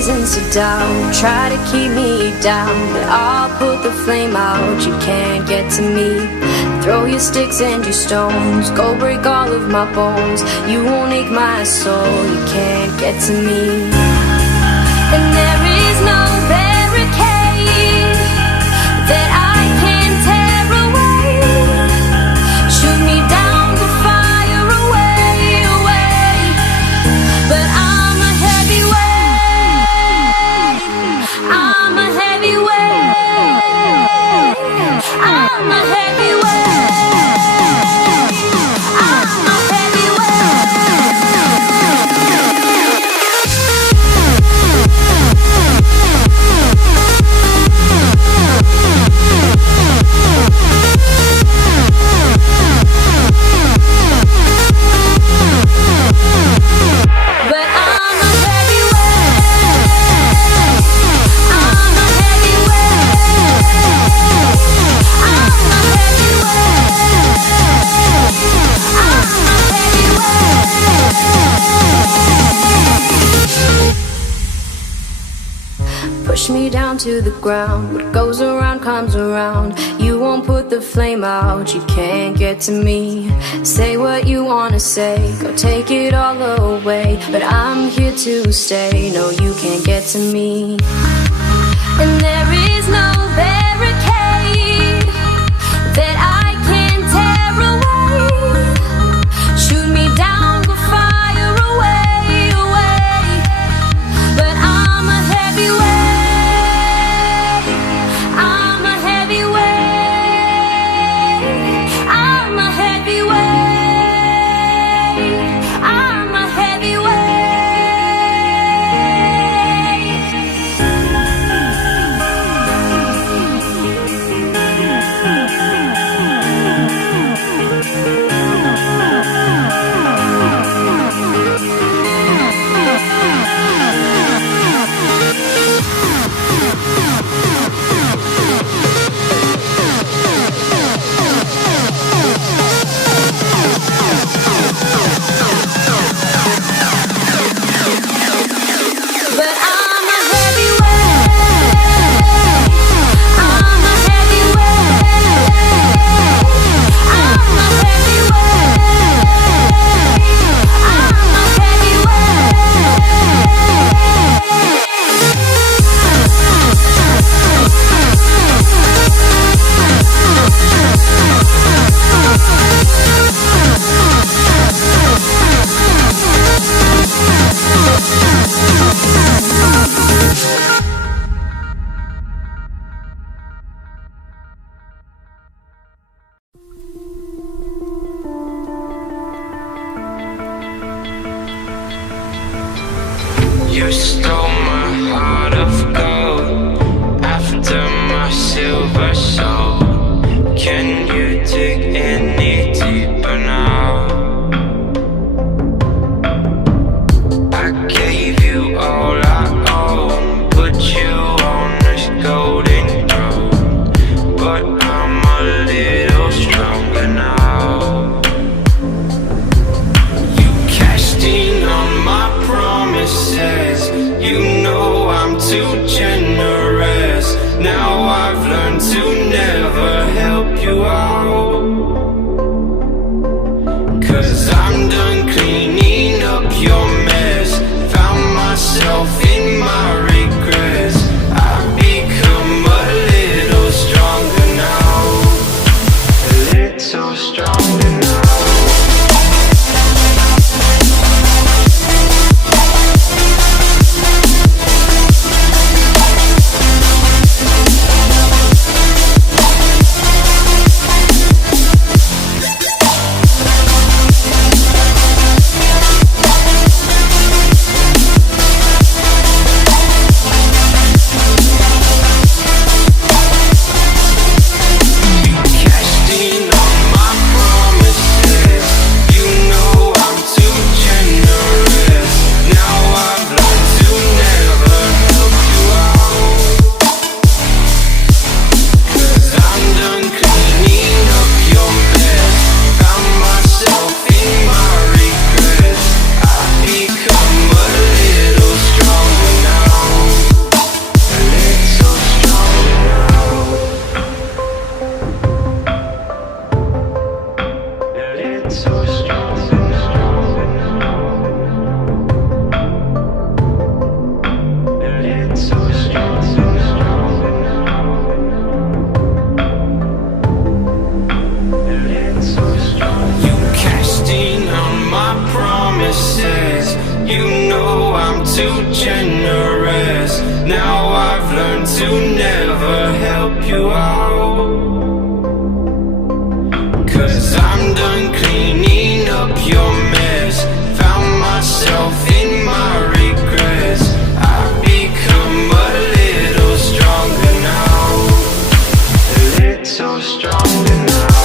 reasons to doubt, try to keep me down, but I'll put the flame out. You can't get to me. Throw your sticks and your stones, go break all of my bones. You won't ache my soul. You can't get to me. And there is no barricade that I can tear away. Shoot me down to fire away, away. But I'm a heavyweight. I'm a heavyweight. I'm a heavyweight. Push me down to the ground. What goes around comes around. You won't put the flame out. You can't get to me. Say what you wanna say, go take it all away, but I'm here to stay. No, you can't get to me. And there is no barricade that I can tear away. Shoot me down, go fire away, away. But I'm a heavyweight. I'm a heavyweight. I'm a heavyweight. I'm a heavyweight. You stole my heart of gold after my silver soul. Can you dig any deeper now? I gave you all I own, put you on this golden throne, but I'm a little stronger now. You cashed in on my promises. You know I'm too generous. Now I've learned to never help you out. 'Cause I'm done cleaning up your mess. Found myself in my regrets. I've become a little stronger now. A little stronger now. Cashed in on my promises. You know I'm too generous. Now I've learned to never help you out, 'cause